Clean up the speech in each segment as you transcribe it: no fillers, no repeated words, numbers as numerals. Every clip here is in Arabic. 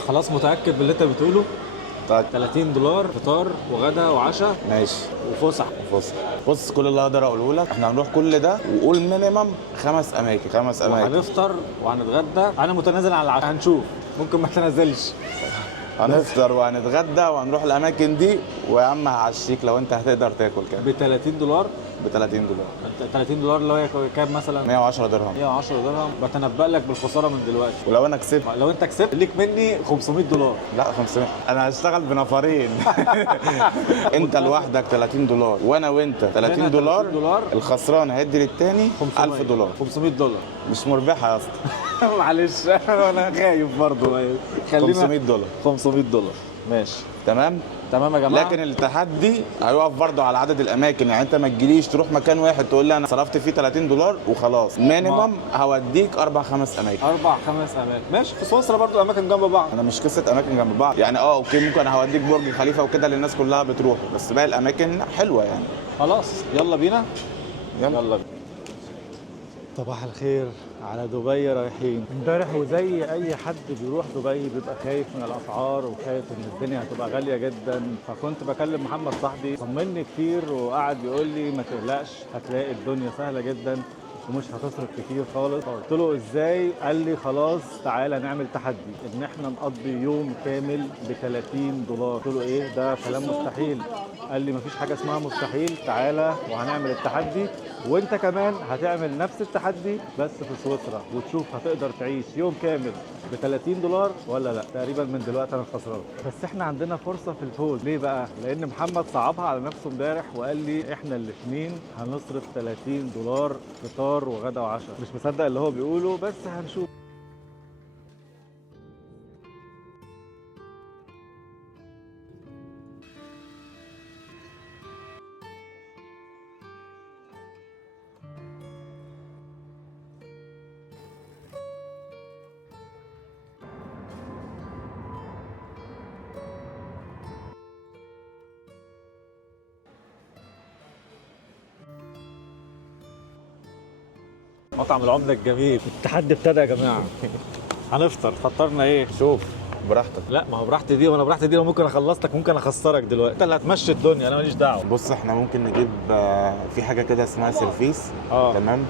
خلاص متاكد باللي انت بتقوله؟ طيب 30 دولار فطار وغدا وعشاء ماشي. وفسح. بص كل اللي اقدر اقوله لك احنا هنروح كل ده وقول مينيمم 5 اماكن. وهنفطر وهنتغدى. انا متنازل عن العشاء، هنشوف ممكن ما تنزلش. هنفطر وهنتغدى وهنروح الاماكن دي، ويا عم هعشيك لو انت هتقدر تاكل كام. ب 30 دولار. ب 30 دولار. 30 دولار اللي هي كام مثلا؟ 110 درهم. 110 درهم. بتنبأ لك بالخساره من دلوقتي. ولو انا كسبت؟ لو انت كسبت ليك مني 500 دولار. لا 500، انا هشتغل بنفرين. انت لوحدك 30 دولار وانا وانت 30 دولار. الخسران هيدي للتاني 1000 دولار. 500 دولار مش مربحه يا اسطى. معلش انا خايف برضه. خلينا 500 دولار. 500 دولار ماشي. تمام تمام يا جماعه. لكن التحدي هيقف برضه على عدد الاماكن، يعني انت ما تجيليش تروح مكان واحد تقول لي انا صرفت فيه 30 دولار وخلاص. مينيمم هوديك 4 5 اماكن. 4 5 اماكن ماشي. في سويسرا برضه الاماكن جنب بعض. انا مش قصه اماكن جنب بعض يعني، اوكي ممكن هوديك برج خليفه وكده اللي الناس كلها بتروح، بس باقي الاماكن حلوه يعني. خلاص يلا بينا. يلا بينا. صباح الخير، على دبي رايحين امبارح. وزي اي حد بيروح دبي بيبقى خايف من الاسعار وخايف ان الدنيا هتبقى غاليه جدا. فكنت بكلم محمد صاحبي طمني كتير وقعد يقول لي ما تقلقش هتلاقي الدنيا سهله جدا ومش هتصرف كتير خالص. قلت له ازاي؟ قال لي خلاص تعالى نعمل تحدي ان احنا نقضي يوم كامل ب 30 دولار. قلت له ايه ده؟ كلام مستحيل. قال لي مفيش حاجه اسمها مستحيل، تعالى وهنعمل التحدي وانت كمان هتعمل نفس التحدي بس في سويسرا وتشوف هتقدر تعيش يوم كامل ب 30 دولار ولا لا. تقريبا من دلوقتي انا خسران، بس احنا عندنا فرصه في الفوز. ليه بقى؟ لان محمد صعبها على نفسه امبارح وقال لي احنا الاثنين هنصرف 30 دولار فطار وغدا وعشاء. مش مصدق اللي هو بيقوله بس هنشوف. مطعم العمدة الجميل. التحدي ابتدى يا جماعة. هنفطر. فطرنا ايه؟ شوف براحتك. لا ما هو براحتي دي وانا براحتي دي، ممكن اخلصك ممكن اخسرك دلوقتي. انت اللي هتمشي الدنيا انا ماليش دعوة. بص احنا ممكن نجيب في حاجه كده اسمها سيرفيس. تمام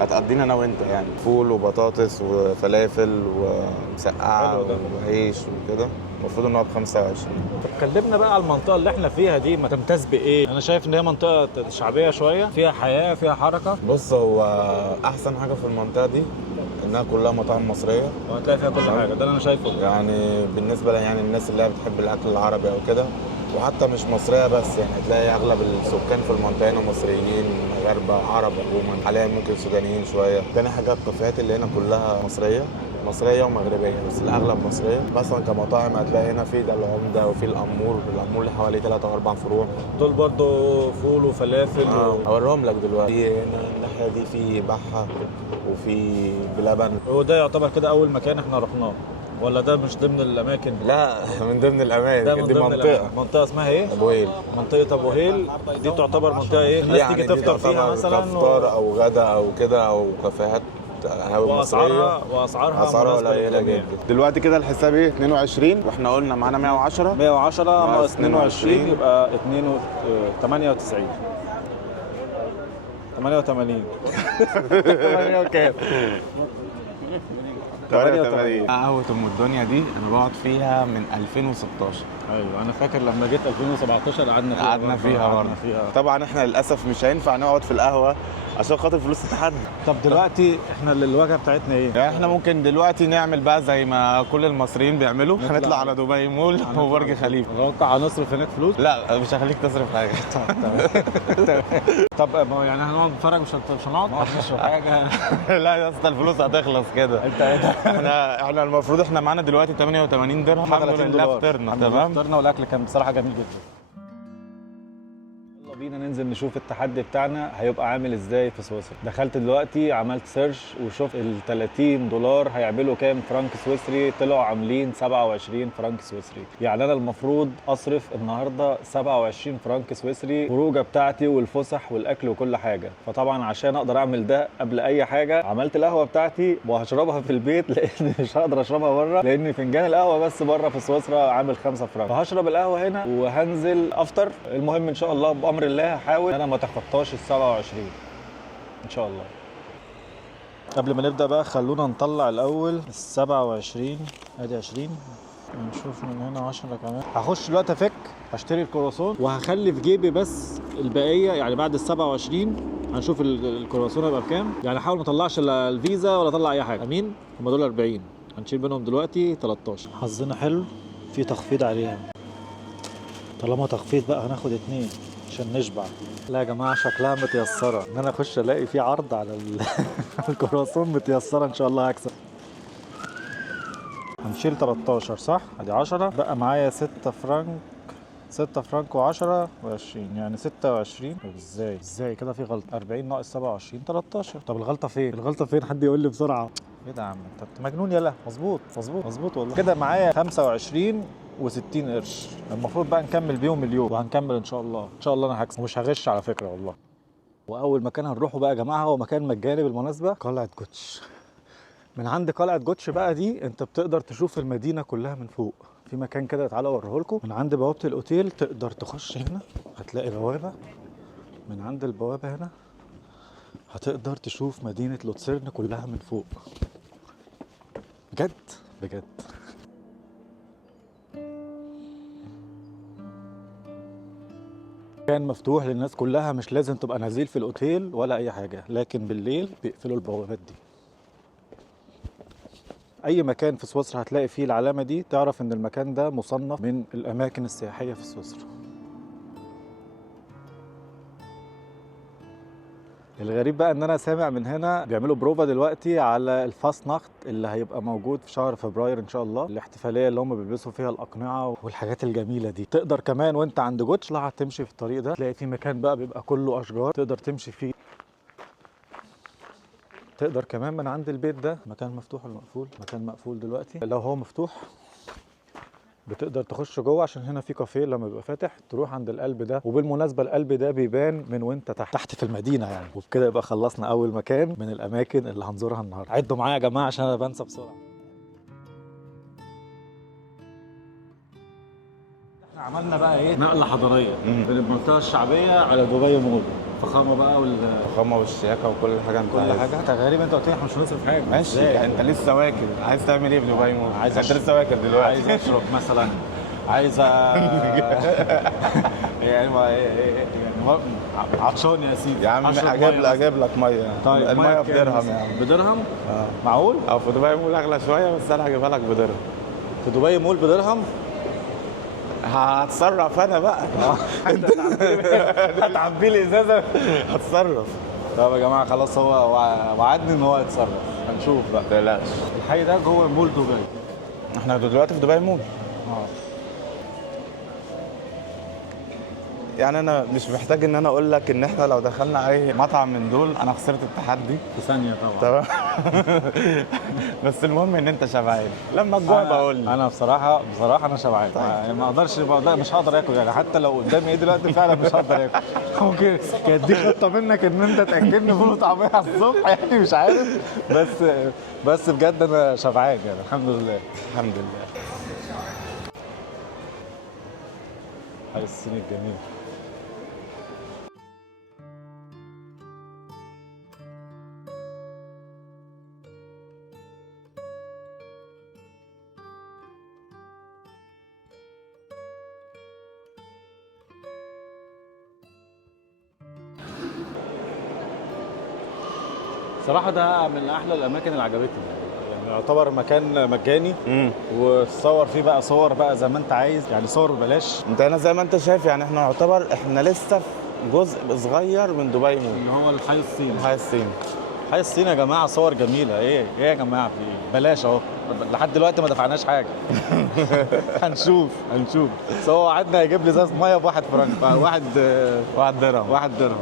هتقضينا انا وانت يعني فول وبطاطس وفلافل ومسقعه وعيش وكده. المفروض ان هو ب 25. طب كلمنا بقى على المنطقه اللي احنا فيها دي، ما تمتاز بايه؟ انا شايف ان هي منطقه شعبيه شويه، فيها حياه فيها حركه. بص هو احسن حاجه في المنطقه دي انها كلها مطاعم مصريه وهتلاقي فيها كل حاجه. ده اللي انا شايفه يعني بالنسبه يعني الناس اللي هي بتحب الاكل العربي او كده، وحتى مش مصريه بس يعني هتلاقي اغلب السكان في المنطقه هنا مصريين مغاربه عرب عموما، حاليا ممكن سودانيين شويه. تاني حاجه الكافيهات اللي هنا كلها مصريه ومغربيه بس الاغلب مصريه. مثلا كمطاعم هتلاقي هنا في ده العمده وفي الامور اللي حوالي 3 او 4 فروع. دول برضو فول وفلافل هوريهم لك دلوقتي. هنا الناحيه دي في بحه وفي بلبن. وده يعتبر كده اول مكان احنا رحناه ولا ده مش ضمن الاماكن؟ لا من ضمن الاماكن. ده من دي ضمن منطقه اسمها ايه؟ ابو هيل. منطقه ابو هيل دي تعتبر منطقه ايه؟ الناس يعني تيجي تفطر فيها مثلا فطار او غدا او كده او كافيهات واسعارها قليله جدا. دلوقتي كده الحساب ايه؟ 22 واحنا قلنا معانا 110 ناقص 22 يبقى 98 88 وكام؟ 88. قهوة ام الدنيا دي انا بقعد فيها من 2016. ايوه انا فاكر لما جيت 2017 قعدنا فيها برضه. طبعا احنا للاسف مش هينفع نقعد في القهوه عشان خاطر فلوس التحدي. طب دلوقتي احنا الواجهه بتاعتنا ايه؟ يعني احنا ممكن دلوقتي نعمل بقى زي ما كل المصريين بيعملوا، هنطلع على دبي مول وبرج خليفه. اتوقع هنصرف هناك فلوس؟ لا مش هخليك تصرف حاجه. طب يعني هنقعد نتفرج مش هنقعد نشرب حاجه؟ لا يا اسطى الفلوس هتخلص كده. احنا المفروض احنا معانا دلوقتي 88 درهم. الحمد لله فطرنا. تمام فطرنا والاكل كان بصراحه جميل جدا. بينا ننزل نشوف التحدي بتاعنا هيبقى عامل ازاي في سويسرا. دخلت دلوقتي عملت سيرش وشفت ال $30 هيعملوا كام فرنك سويسري، طلعوا عاملين 27 فرنك سويسري. يعني انا المفروض اصرف النهارده 27 فرنك سويسري، الخروجه بتاعتي والفسح والاكل وكل حاجه. فطبعا عشان اقدر اعمل ده قبل اي حاجه عملت القهوه بتاعتي وهشربها في البيت لان مش هقدر اشربها بره، لان فنجان القهوه بس بره في سويسرا عامل 5 فرنك. فهشرب القهوه هنا وهنزل افطر. المهم ان شاء الله بامر الله هحاول ان انا ما اتخطاش ال 27 ان شاء الله. قبل ما نبدا بقى خلونا نطلع الاول ال 27. ادي 20 نشوف من هنا 10 كمان. هخش دلوقتي افك هشتري الكرواسون وهخلي في جيبي بس البقيه، يعني بعد ال 27 هنشوف الكرواسون هيبقى بكام. يعني حاول ما اطلعش لا الفيزا ولا اطلع اي حاجه. امين هم دول 40 هنشيل منهم دلوقتي 13. حظنا حلو في تخفيض عليها، طالما تخفيض بقى هناخد 2 عشان نشبع. لا يا جماعه شكلها متيسره ان انا اخش الاقي في عرض على الكرواسون متيسره. ان شاء الله هكسب. هنشيل 13 صح؟ ادي 10 بقى معايا 6 فرنك. 6 فرنك و10 و20 يعني 26. طب ازاي كده في غلطه؟ 40 ناقص 27 13. طب الغلطه فين؟ الغلطه فين؟ حد يقول لي بسرعه. ايه ده يا عم انت مجنون يلا. مظبوط والله. كده معايا 25 و60 قرش. المفروض بقى نكمل بيهم اليوم وهنكمل ان شاء الله. ان شاء الله انا هكسب ومش هغش على فكره والله. واول مكان هنروحه بقى يا جماعه هو مكان مجاني بالمناسبه، قلعه جوتش. من عند قلعه جوتش بقى دي انت بتقدر تشوف المدينه كلها من فوق. في مكان كده تعالى اوريه لكم. من عند بوابه الاوتيل تقدر تخش هنا هتلاقي بوابه. من عند البوابه هنا هتقدر تشوف مدينه لوتسيرن كلها من فوق. بجد كان مفتوح للناس كلها، مش لازم تبقى نزيل في الاوتيل ولا اي حاجه، لكن بالليل بيقفلوا البوابات دي. اي مكان في سويسرا هتلاقي فيه العلامه دي تعرف ان المكان ده مصنف من الاماكن السياحيه في سويسرا. الغريب بقى ان انا سامع من هنا بيعملوا بروفا دلوقتي على الفاسناخت اللي هيبقى موجود في شهر فبراير ان شاء الله، الاحتفاليه اللي هم بيلبسوا فيها الاقنعه والحاجات الجميله دي. تقدر كمان وانت عند جوتش لا هتمشي في الطريق ده تلاقي في مكان بقى بيبقى كله اشجار تقدر تمشي فيه. تقدر كمان من عند البيت ده، مكان مفتوح ولا مقفول؟ مكان مقفول دلوقتي. لو هو مفتوح بتقدر تخش جوه عشان هنا في كافيه لما بيبقى فاتح تروح عند القلب ده. وبالمناسبه القلب ده بيبان من وانت تحت في المدينه يعني. وبكده يبقى خلصنا اول مكان من الاماكن اللي هنزورها النهارده. عدوا معايا يا جماعه عشان انا بنسى بسرعه. احنا عملنا بقى ايه؟ نقله حضاريه من المنطقه الشعبيه على دبي مول. فخامه بقى الفخامه والشياكه وكل حاجه. انت كل حاجه. انت غريب انت قلت لي احنا مش هنصرف حاجه. ماشي يعني انت لسه واكل. عايز تعمل ايه في دبي مول؟ عايز انت لسه واكل دلوقتي. عايز اشرب مثلا. عايز يعني عطشان يا سيدي. يا عم اجيب لك ميه. طيب الميه بدرهم يا عم. بدرهم؟ معقول؟ او في دبي مول اغلى شويه بس انا هجيبها لك بدرهم. في دبي مول بدرهم؟ هتصرف انا بقى. هتعبي لي ازازه. هتصرف. طب يا جماعه خلاص هو وعدني ان هو يتصرف. هنشوف بقى. ما تقلقش. الحي ده جوه مول دبي. احنا دلوقتي في دبي مول. يعني انا مش محتاج ان انا اقول لك ان احنا لو دخلنا اي مطعم من دول انا خسرت التحدي في ثانيه طبعا. بس المهم ان انت شبعان. لما تجوع بقول لي. انا بصراحه انا شبعان. يعني ما اقدرش مش هقدر اكل. يعني حتى لو قدامي ايه دلوقتي فعلا مش هقدر اكل. ممكن كانت دي خطه منك ان انت تاكلني فول وطعميه على الصبح يعني مش عارف. بس بجد انا شبعان يعني الحمد لله. الحمد لله. حي الصين الجميل. صراحة ده من أحلى الأماكن اللي عجبتني. يعني يعتبر مكان مجاني وتصور فيه بقى صور بقى زي ما أنت عايز. يعني صور ببلاش. أنت هنا زي ما أنت شايف يعني إحنا يعتبر لسه في جزء صغير من دبي مول. اللي هو الحي الصيني. الحي الصيني. حي الصين يا جماعة صور جميلة. إيه يا جماعة في بلاش أهو. لحد دلوقتي ما دفعناش حاجه. هنشوف بس هو وعدنا يجيب لي ازازه ميه ب1 فرنك، فواحد 1 درهم. 1 درهم.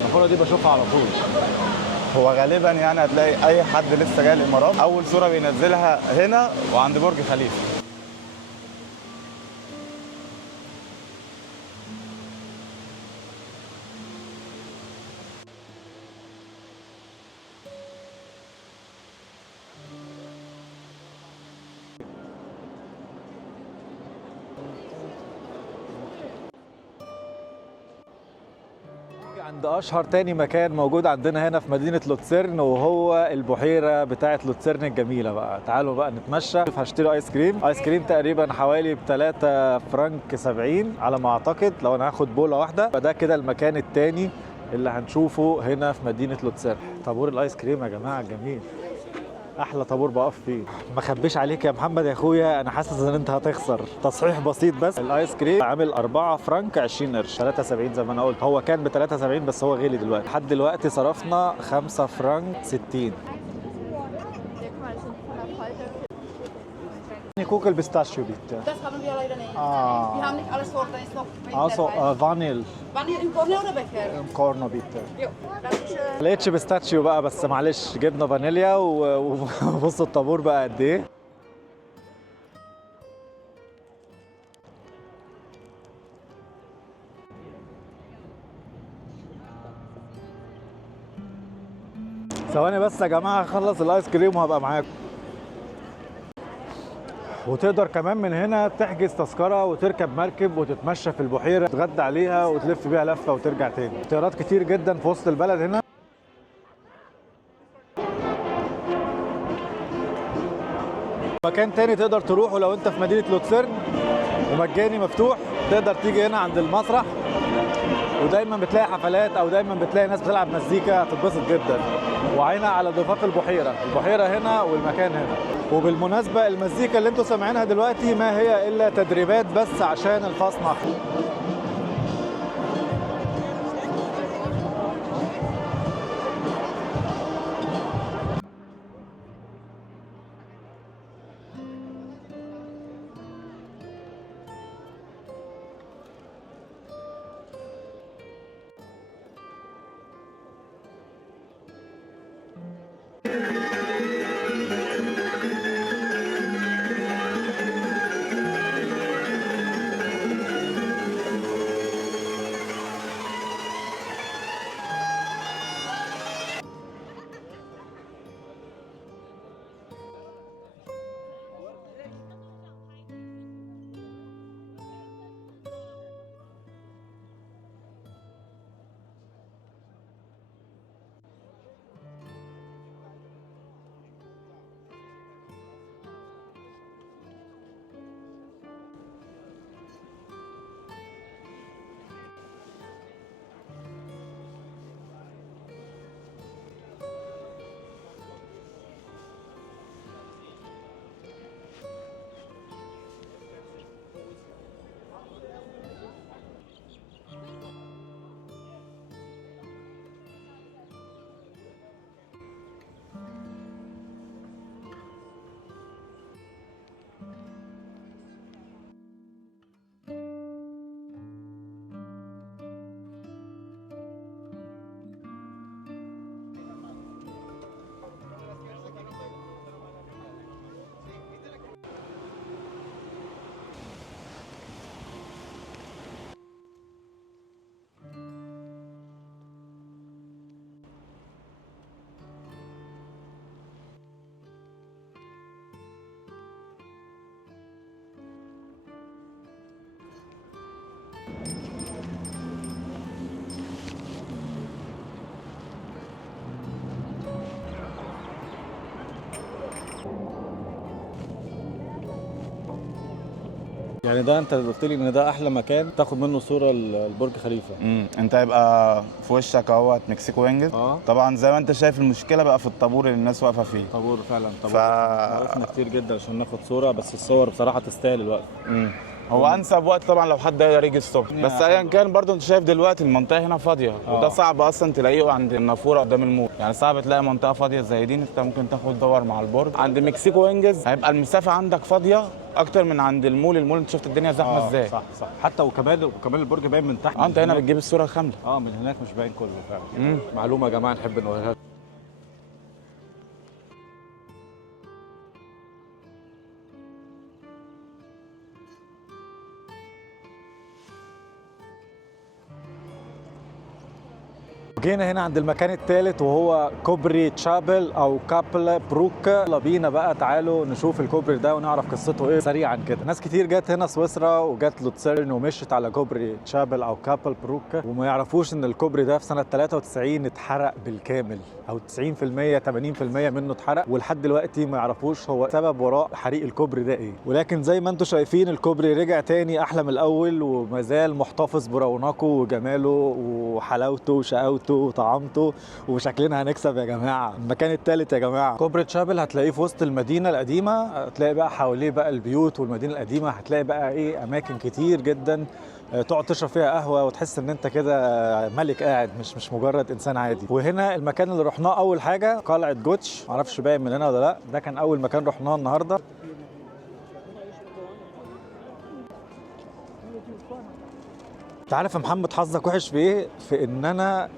النافوره دي بشوفها على طول. هو غالبا يعني هتلاقي اي حد لسه جاي الامارات اول صوره بينزلها هنا وعند برج خليفه. عند اشهر تاني مكان موجود عندنا هنا في مدينه لوتسيرن، وهو البحيره بتاعه لوتسيرن الجميله. بقى تعالوا بقى نتمشى. هشتري ايس كريم تقريبا حوالي ب3 فرنك 70 على ما اعتقد لو انا هاخد بوله واحده. فده كده المكان التاني اللي هنشوفه هنا في مدينه لوتسيرن. طابور الايس كريم يا جماعه جميل، احلى طابور بقف فيه. ما اخبيش عليك يا محمد يا اخويا، انا حاسس ان انت هتخسر. تصحيح بسيط بس، الايس كريم عامل 4 فرنك 20 قرش، 73 زي ما انا قلت. هو كان ب 73 بس هو غالي دلوقتي. لحد دلوقتي صرفنا 5 فرنك 60. Kuchen البيستاشيو bitte. Das haben wir leider nicht. Ah. Wir haben nicht alle Sorten, ist noch Also Vanille Vanille im Korn oder Becher? im Corno bitte. Jo, das ist... لقيتش بيستاشيو بقى، بس معلش جبنا فانيليا. وبصوا الطابور بقى قد ايه. ثواني بس يا جماعه اخلص الايس كريم وهبقى معاكم. وتقدر كمان من هنا تحجز تذكره وتركب مركب وتتمشى في البحيره، تتغدى عليها وتلف بيها لفه وترجع تاني. اختيارات كتير جدا في وسط البلد هنا. مكان تاني تقدر تروحه لو انت في مدينه لوتسيرن ومجاني مفتوح، تقدر تيجي هنا عند المسرح، ودايما بتلاقي حفلات او دايما بتلاقي ناس بتلعب مزيكا، هتتبسط جدا. وعينا على ضفاف البحيره هنا والمكان هنا. وبالمناسبه المزيكا اللي انتم سامعينها دلوقتي ما هي الا تدريبات بس عشان الفصنع. يعني ده انت قلت لي ان ده احلى مكان تاخد منه صوره لبرج خليفه. انت هيبقى في وشك اهوت مكسيكو وينجز. طبعا زي ما انت شايف المشكله بقى في الطابور اللي الناس واقفه فيه. طابور فعلا، طابور وقفنا كتير جدا عشان ناخد صوره، بس الصور بصراحه تستاهل الوقت. هو انسب وقت طبعا لو حد يقدر يجي الصبح، بس ايا كان برضه انت شايف دلوقتي المنطقه هنا فاضيه، وده صعب اصلا تلاقيه عند النافوره قدام المول، يعني صعب تلاقي منطقه فاضيه زي دي. انت ممكن تاخد دور مع البرج عند مكسيكو وينجز، هيبقى المسافه عندك فاضيه اكتر من عند المول. انت شفت الدنيا زحمه ازاي. صح صح، حتى وكمان البرج باين من تحت. انت هنا بتجيب الصوره الكامله. من هناك مش باين كله فعلا. معلومه يا جماعه نحب نقولها. جينا هنا عند المكان الثالث وهو كوبري تشابل او كابل بروك. يلا بينا بقى تعالوا نشوف الكوبري ده ونعرف قصته ايه سريعا كده. ناس كتير جت هنا سويسرا وجت لوتسيرن ومشت على كوبري تشابل او كابل بروك وما يعرفوش ان الكوبري ده في سنه 93 اتحرق بالكامل، او 90% 80% منه اتحرق، ولحد دلوقتي ما يعرفوش هو سبب وراء حريق الكوبري ده ايه. ولكن زي ما انتم شايفين الكوبري رجع تاني احلى من الاول، وما زال محتفظ برونقه وجماله وحلاوته وشقاوته وطعامته، وشكلنا هنكسب يا جماعه. المكان الثالث يا جماعه كوبري تشابل، هتلاقيه في وسط المدينه القديمه، هتلاقي بقى حواليه بقى البيوت والمدينه القديمه، هتلاقي بقى ايه اماكن كتير جدا تقعد تشرب فيها قهوه وتحس ان انت كده ملك قاعد، مش مجرد انسان عادي. وهنا المكان اللي رحناه اول حاجه قلعه جوتش، معرفش باين من هنا ولا لا، ده كان اول مكان رحناه النهارده. انت عارف يا محمد حظك وحش في ايه؟ في ان انا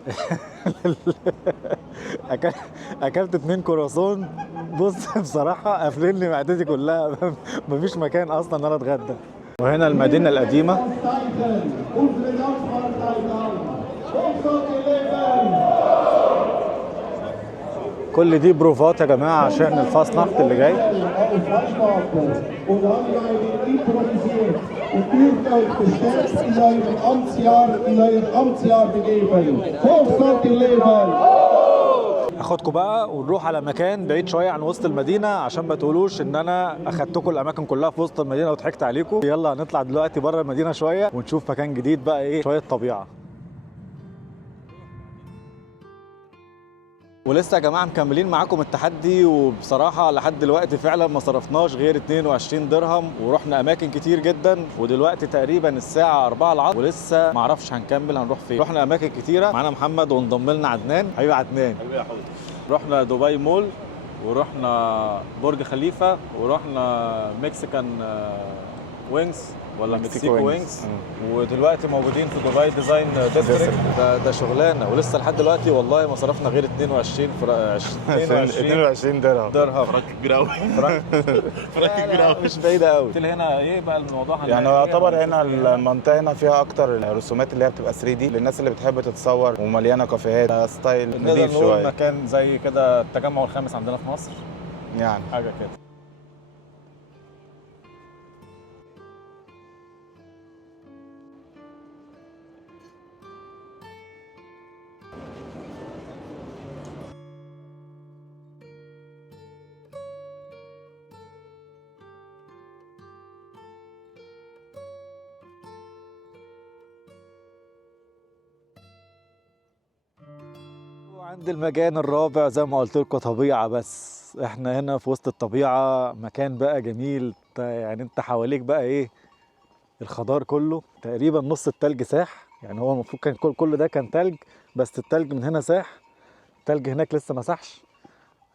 اكلت 2 كرواسون، بص بصراحه قافلين لي معدتي كلها، مفيش مكان اصلا ان انا اتغدى. وهنا المدينه القديمه. كل دي بروفات يا جماعه عشان الفاستناخت اللي جاي. اخدكم بقى ونروح على مكان بعيد شويه عن وسط المدينه عشان ما تقولوش ان انا اخدتكم الاماكن كلها في وسط المدينه وضحكت عليكم. يلا هنطلع دلوقتي بره المدينه شويه ونشوف مكان جديد بقى، ايه شويه طبيعه. ولسه يا جماعه مكملين معاكم التحدي، وبصراحه لحد دلوقتي فعلا ما صرفناش غير 22 درهم، ورحنا اماكن كتير جدا، ودلوقتي تقريبا الساعه 4 العصر ولسه ما اعرفش هنكمل هنروح فين. رحنا اماكن كتيره، معانا محمد وانضم لنا عدنان. حبيبي عدنان. حبيبي يا حوض. رحنا دبي مول، ورحنا برج خليفه، ورحنا مكسيكان وينجز ولا مكسيكو وينجز، ودلوقتي موجودين في دبي ديزاين ديستريكت. ده شغلانه، ولسه لحد دلوقتي والله ما صرفنا غير 22 درهم. فرق كبير قوي. فرق كبير قوي. مش بعيده قوي. هنا ايه بقى الموضوع؟ يعني هو يعتبر هنا المنطقه هنا فيها اكتر الرسومات اللي هي بتبقى 3 دي للناس اللي بتحب تتصور، ومليانه كافيهات ستايل نضيف شويه. مكان زي كده التجمع الخامس عندنا في مصر يعني حاجه كده. عند المكان الرابع زي ما قلت لكم طبيعة، بس احنا هنا في وسط الطبيعة، مكان بقى جميل. يعني انت حواليك بقى ايه الخضار كله، تقريبا نص التلج ساح، يعني هو المفروض كان كل ده كان تلج، بس التلج من هنا ساح، التلج هناك لسه ما ساحش.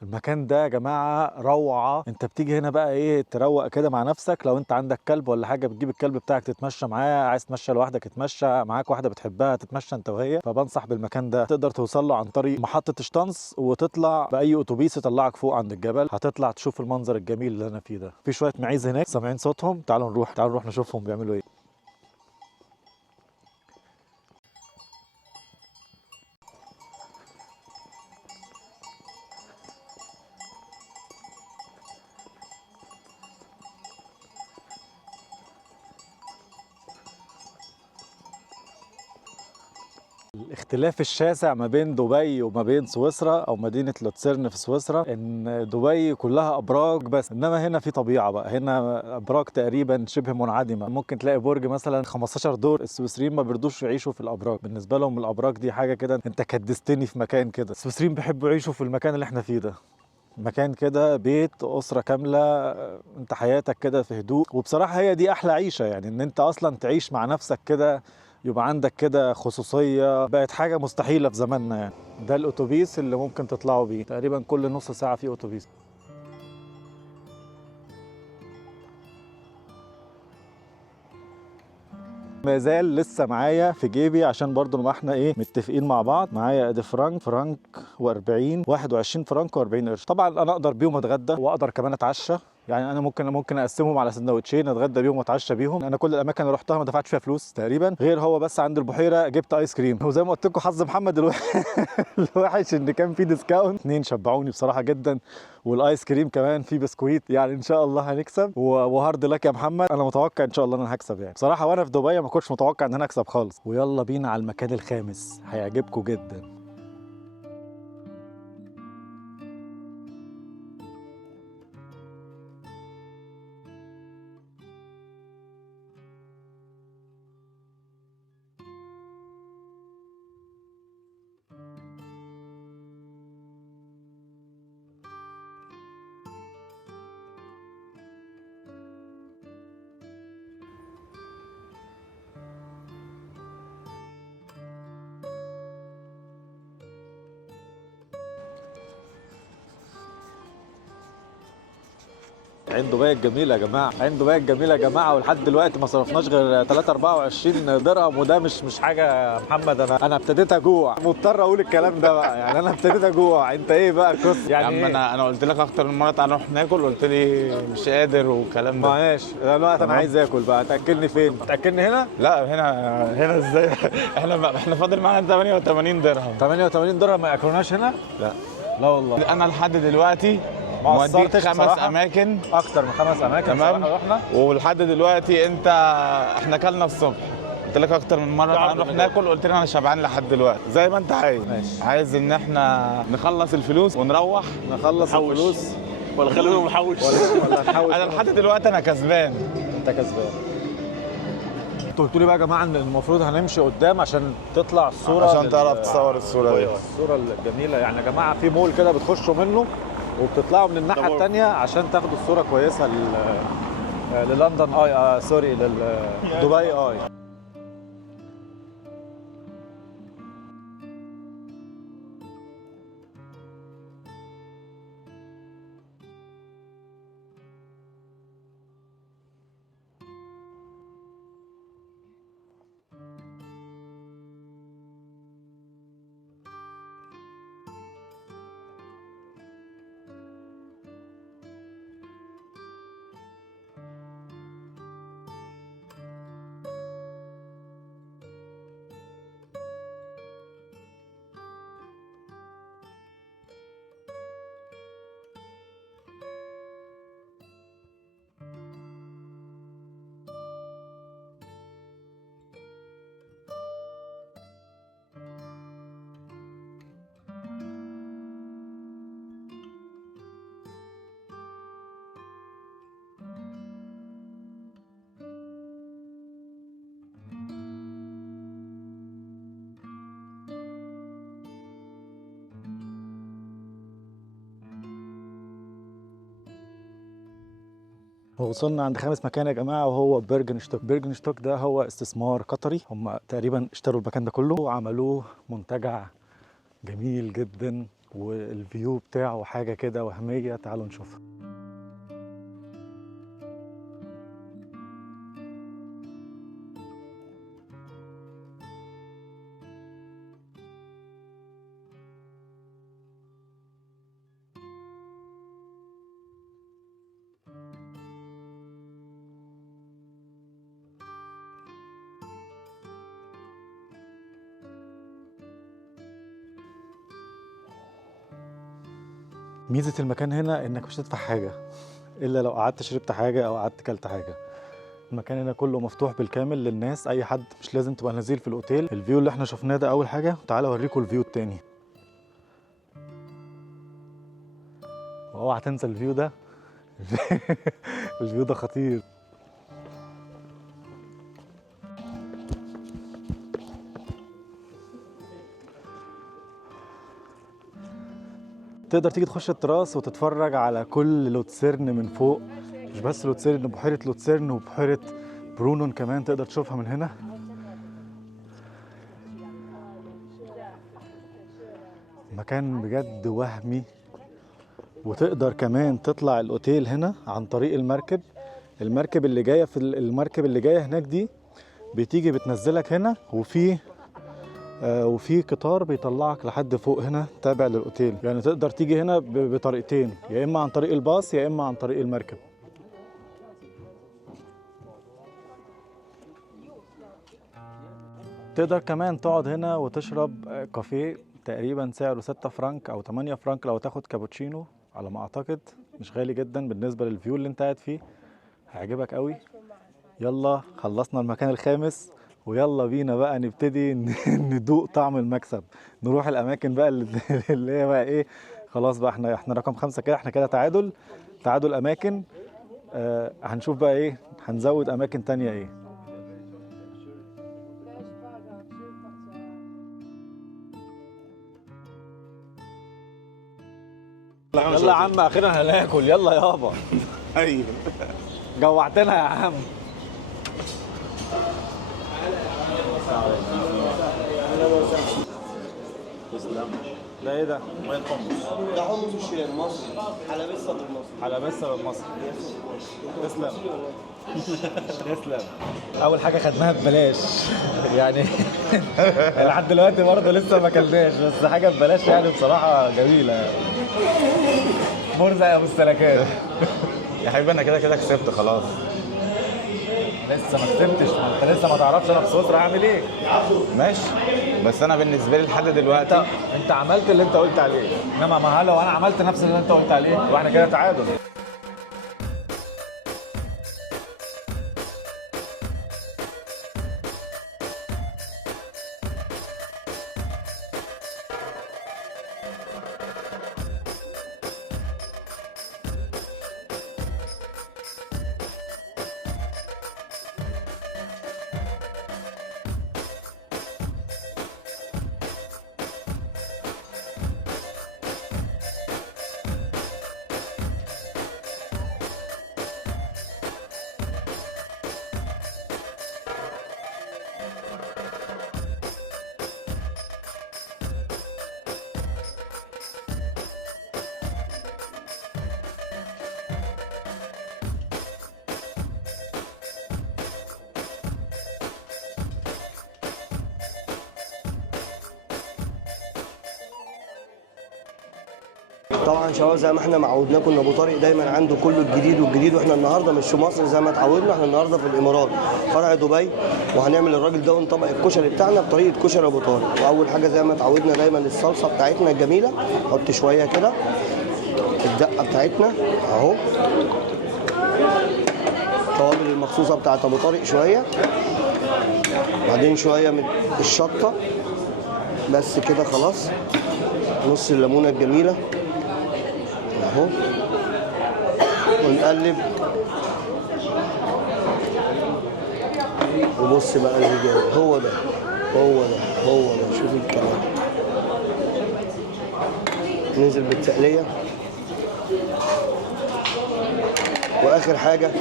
المكان ده يا جماعة روعة. انت بتيجي هنا بقى ايه تروق كده مع نفسك، لو انت عندك كلب ولا حاجة بتجيب الكلب بتاعك تتمشى معاه، عايز تتمشى لوحدك تتمشى معاك، واحدة بتحبها تتمشى انت وهي. فبنصح بالمكان ده. تقدر توصل له عن طريق محطة شطنس، وتطلع بأي أتوبيس يطلعك فوق عند الجبل، هتطلع تشوف المنظر الجميل اللي انا فيه ده. في شوية معيز هناك سامعين صوتهم، تعالوا نروح نشوفهم بيعملوا ايه. الاختلاف الشاسع ما بين دبي وما بين سويسرا او مدينه لوتسيرن في سويسرا، ان دبي كلها ابراج بس، انما هنا في طبيعه بقى. هنا ابراج تقريبا شبه منعدمه، ممكن تلاقي برج مثلا 15 دور. السويسريين ما بيرضوش يعيشوا في الابراج، بالنسبه لهم الابراج دي حاجه كده انت كدستني في مكان كده. السويسريين بيحبوا يعيشوا في المكان اللي احنا فيه ده. مكان كده بيت أسرة كاملة، انت حياتك كده في هدوء. وبصراحة هي دي أحلى عيشة، يعني ان انت أصلا تعيش مع نفسك كده، يبقى عندك كده خصوصية، بقت حاجة مستحيلة في زماننا يعني. ده الأتوبيس اللي ممكن تطلعوا بيه، تقريبا كل نص ساعة في أتوبيس. ما زال لسه معايا في جيبي، عشان برضو ما احنا ايه متفقين مع بعض. معايا ادي فرنك و40 21 فرنك و40 قرش. طبعا انا اقدر بيهم اتغدى واقدر كمان اتعشى، يعني انا ممكن اقسمهم على سندوتشين اتغدى بيهم واتعشى بيهم. انا كل الاماكن اللي رحتها ما دفعتش فيها فلوس تقريبا، غير هو بس عند البحيره جبت ايس كريم. وزي ما قلت لكم حظ محمد الوحش ان كان في ديسكاونت. اتنين شبعوني بصراحه جدا، والايس كريم كمان في بسكويت. يعني ان شاء الله هنكسب، وهارد لك يا محمد. انا متوقع ان شاء الله ان انا هكسب يعني. بصراحه وانا في دبي ما كنتش متوقع ان انا اكسب خالص. ويلا بينا على المكان الخامس، هيعجبكم جدا. عين دبي الجميلة يا جماعة، عين دبي الجميلة يا جماعة. ولحد دلوقتي ما صرفناش غير 324 درهم، وده مش حاجة يا محمد. أنا ابتديت أجوع، مضطر أقول الكلام ده بقى. يعني أنا ابتديت أجوع. أنت إيه بقى قصة؟ يا يعني عم إيه؟ انا قلت لك اكتر من مره تعالى نروح ناكل، قلت لي مش قادر والكلام ده. ماشي، دلوقتي أنا تمام. عايز آكل بقى. تأكلني فين؟ تأكلني هنا؟ لا هنا ازاي؟ احنا فاضل معانا 88 درهم. 88 درهم ما ياكلوناش هنا؟ لا لا والله. انا لحد دلوقتي ما موديك قصرتش 5 بصراحة. اماكن. أكتر من 5 أماكن تمام. بصراحة رحنا. ولحد دلوقتي احنا اكلنا الصبح، قلت لك اكتر من مره تعالى نروح ناكل، قلت لي انا شبعان لحد دلوقتي. زي ما انت عايز. ماشي. عايز ان احنا نخلص الفلوس ونروح. نخلص نحوش. الفلوس ولا خلونا نحوش. ولا نحاول؟ انا لحد دلوقتي انا كسبان. انت كسبان. انتوا قلتوا لي بقى يا جماعه ان المفروض هنمشي قدام عشان تطلع الصوره، عشان تعرف تصور الصوره دي. الصوره الجميله. يعني يا جماعه في مول كده بتخشوا منه وبتطلعوا من الناحيه الثانيه عشان تاخدوا الصوره كويسه للندن اي، سوري، لدبي اي. وصلنا عند خامس مكان يا جماعه، وهو بيرجنشتوك. بيرجنشتوك ده هو استثمار قطري، هم تقريبا اشتروا المكان ده كله وعملوه منتجع جميل جدا، والفيو بتاعه حاجه كده وهميه. تعالوا نشوفها. ميزة المكان هنا انك مش هتدفع حاجة الا لو قعدت شربت حاجة او قعدت كلت حاجة. المكان هنا كله مفتوح بالكامل للناس، اي حد، مش لازم تبقى نزيل في الاوتيل. الفيو اللي احنا شفناه ده اول حاجة، تعالوا اوريكم الفيو التاني. واوعى تنسى الفيو ده. الفيو ده خطير. تقدر تيجي تخش التراس وتتفرج على كل لوتسيرن من فوق، مش بس لوتسيرن، بحيرة لوتسيرن وبحيرة برونون كمان تقدر تشوفها من هنا. مكان بجد وهمي. وتقدر كمان تطلع الاوتيل هنا عن طريق المركب. المركب اللي جايه هناك دي بتيجي بتنزلك هنا، وفي قطار بيطلعك لحد فوق هنا تابع للاوتيل. يعني تقدر تيجي هنا بطريقتين، يا اما عن طريق الباص يا اما عن طريق المركب. تقدر كمان تقعد هنا وتشرب كافيه تقريبا سعره 6 فرنك او 8 فرنك لو تاخد كابوتشينو على ما اعتقد. مش غالي جدا بالنسبه للفيو اللي انت قاعد فيه، هيعجبك قوي. يلا خلصنا المكان الخامس، ويلا بينا بقى نبتدي ندوق طعم المكسب. نروح الاماكن بقى اللي هي بقى ايه. خلاص بقى احنا رقم 5 كده، احنا كده تعادل اماكن. هنشوف بقى ايه، هنزود اماكن تانية ايه. يلا يا عم اخيرا هناكل، يلا يابا. ايوه جوعتنا يا عم. تسلم. ده ايه ده؟ وين حمص؟ ده حمص الشام مصري، حلبسة بالمصري. حلبسة بالمصري. تسلم. تسلم. اول حاجه خدناها ببلاش يعني. لحد دلوقتي برضه لسه ما اكلناش، بس حاجه ببلاش يعني بصراحه جميله. مرزق يا ابو السلكات. يا حبيبي انا كده كده كسبت خلاص. لسه ما كسبتش، ما انت لسه ما تعرفش انا في سويسرا هعمل ايه. ماشي، بس انا بالنسبه لي لحد دلوقتي انت عملت اللي انت قلت عليه، انما ما لو انا عملت نفس اللي انت قلت عليه واحنا كده تعادل. طبعا شباب زي ما احنا معودناكم ان ابو طارق دايما عنده كله الجديد واحنا النهارده مش في مصر زي ما اتعودنا، احنا النهارده في الامارات فرع دبي، وهنعمل الراجل ده ونطبق الكشري بتاعنا بطريقه كشري ابو طارق. واول حاجه زي ما اتعودنا دايما الصلصه بتاعتنا الجميله، نحط شويه كده الدقه بتاعتنا اهو، التوابل المخصوصه بتاعت ابو طارق شويه، بعدين شويه من الشطه، بس كده خلاص. نص الليمونه الجميله اهو، ونقلب. وبص بقى اللي جاي، هو ده شوف الكلام. ننزل بالتقليه، واخر حاجه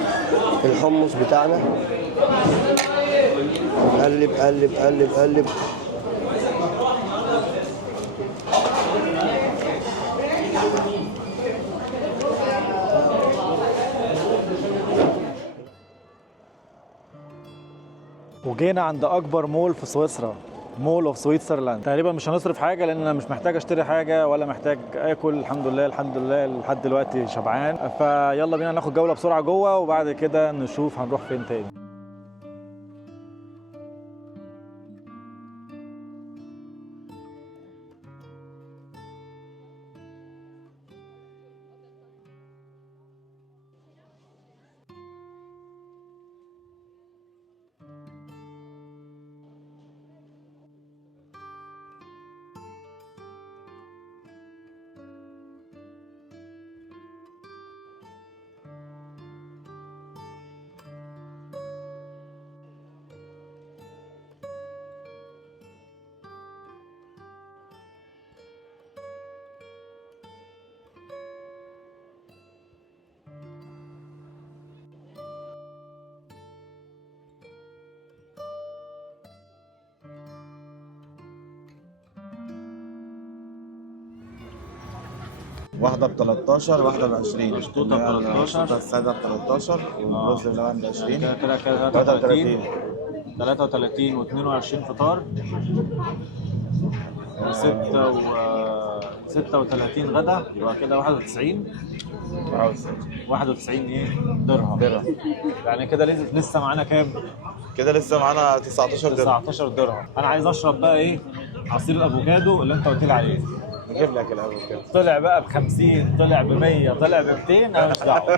الحمص بتاعنا، قلب قلب قلب قلب. وجينا عند اكبر مول في سويسرا، مول اوف سويسرلاند. تقريبا مش هنصرف حاجه لان انا مش محتاج اشتري حاجه ولا محتاج اكل. الحمد لله لحد دلوقتي شبعان. فيلا بينا ناخد جوله بسرعه جوه، وبعد كده نشوف هنروح فين تاني. واحدة ب 13 واحدة ب 20. أشطوطة ب 13. الأشطوطة السادة ب 13 والرز بلبن ب 20. كده 33. 33 و22 فطار. 36 غدا، يبقى كده 91. 91 ايه؟ درهم. يعني كده لسه معانا كام؟ كده لسه معانا 19 درهم. 19 درهم. انا عايز اشرب بقى ايه؟ عصير الافوكادو اللي انت قلت لي عليه. نجيب لك الافوكادو. طلع بقى ب 50، طلع ب 100، طلع ب 200، انا مش دعوه.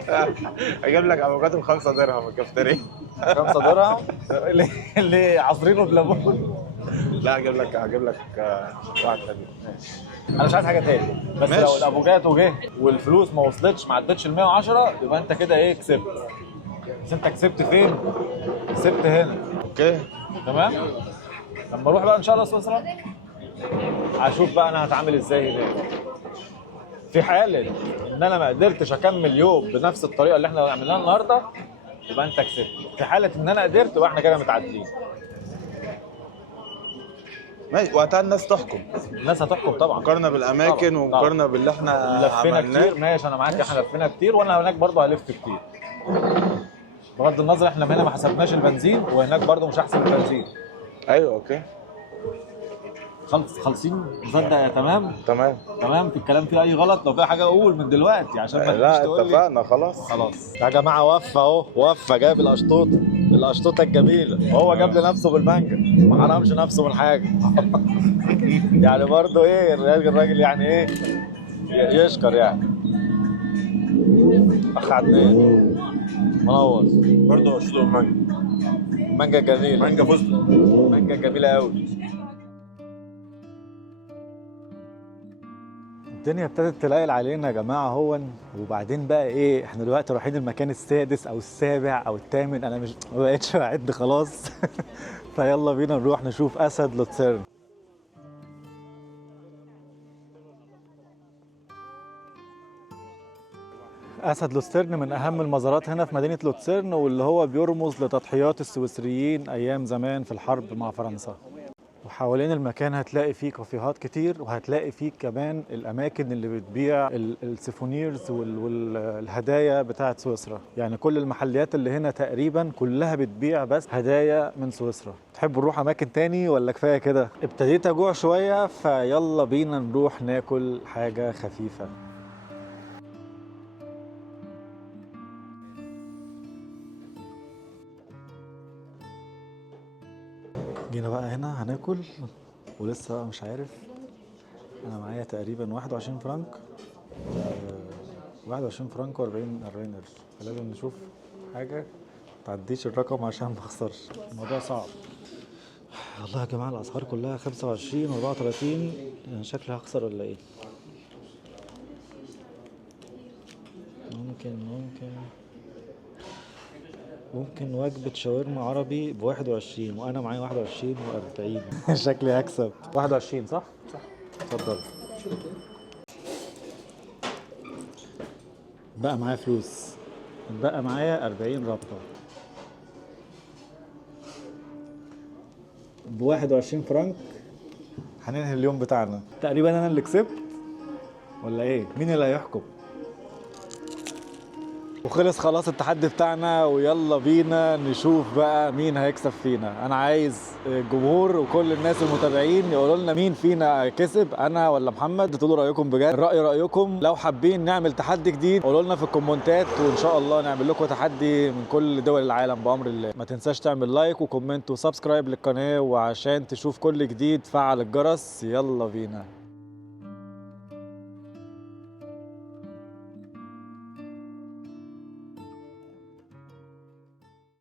اجيب لك افوكادو ب 5 درهم الكافتيريا. 5 درهم؟ اللي عصرينه بليمون. لا هجيب لك واحد خفيف. انا مش عايز حاجه تاني، بس ماشي. لو الافوكادو جه والفلوس ما وصلتش، ما عدتش ال 110، يبقى انت كده ايه؟ كسبت. بس انت كسبت فين؟ كسبت هنا. اوكي تمام؟ لما اروح بقى ان شاء الله سويسرا هشوف بقى انا هتعامل ازاي هناك. في حاله ان انا ما قدرتش اكمل يوم بنفس الطريقه اللي احنا عملناها النهارده، يبقى انت كسبت. في حاله ان انا قدرت، يبقى احنا كده متعادلين. ماشي. وقتها الناس تحكم، الناس هتحكم طبعا. مقارنه بالاماكن طبعاً. ومقارنه باللي احنا لفينا عملناه. كتير، ماشي انا معاك، احنا لفينا كتير وانا هناك برضه هلف كتير. بغض النظر احنا هنا ما حسبناش البنزين، وهناك برضه مش هحسب البنزين. ايوه اوكي خالصين مصدق يا تمام؟ تمام. في الكلام فيه اي غلط؟ لو في حاجه اقول من دلوقتي عشان ما تجيش لا تقول لي. اتفقنا خلاص. يا جماعه وفى اهو، وفى جاب القشطوطه الجميله، وهو جاب لنفسه بالمانجا، ما حرمش نفسه من حاجه. يعني برضه ايه الراجل يعني ايه يشكر يعني. اخ عدنان منور. برضه اشطوطه مانجا. مانجا جميله، مانجا فستق. مانجا جميله قوي. الدنيا ابتدت تليل علينا يا جماعه هون. وبعدين بقى ايه، احنا دلوقتي رايحين المكان السادس او السابع او الثامن، انا ما بقتش بعد خلاص. فيلا بينا نروح نشوف اسد لوتسيرن. اسد لوتسيرن من اهم المزارات هنا في مدينه لوتسيرن، واللي هو بيرمز لتضحيات السويسريين ايام زمان في الحرب مع فرنسا. وحوالين المكان هتلاقي فيه كافيهات كتير، وهتلاقي فيه كمان الاماكن اللي بتبيع السيفونيرز والهدايا بتاعت سويسرا. يعني كل المحلات اللي هنا تقريبا كلها بتبيع بس هدايا من سويسرا. تحبوا نروح اماكن تاني ولا كفايه كده؟ ابتديت اجوع شويه، فيلا بينا نروح ناكل حاجه خفيفه. جينا بقى هنا هناكل، ولسه مش عارف. انا معايا تقريبا 21 فرنك، 21 فرنك و40 قرش، فلازم نشوف حاجه تعديش الرقم عشان ما اخسرش. الموضوع صعب والله يا جماعه. الاسعار كلها 25 و34، يعني شكلي هخسر ولا ايه؟ ممكن وجبة شاورما عربي ب 21، وأنا معايا 21 و40. شكلي هكسب. 21 صح؟ صح. اتفضل. بقى معايا فلوس، بقى معايا 40 رابطة ب 21 فرنك. هننهي اليوم بتاعنا. تقريبا أنا اللي كسبت ولا إيه؟ مين اللي هيحكم؟ وخلص خلاص التحدي بتاعنا، ويلا بينا نشوف بقى مين هيكسب فينا. انا عايز الجمهور وكل الناس المتابعين يقولوا لنا مين فينا كسب، انا ولا محمد. تقولوا رايكم بجد، الراي رايكم. لو حابين نعمل تحدي جديد قولوا لنا في الكومنتات، وان شاء الله نعمل لكم تحدي من كل دول العالم بامر الله. ما تنساش تعمل لايك وكومنت وسبسكرايب للقناه، وعشان تشوف كل جديد فعل الجرس. يلا بينا.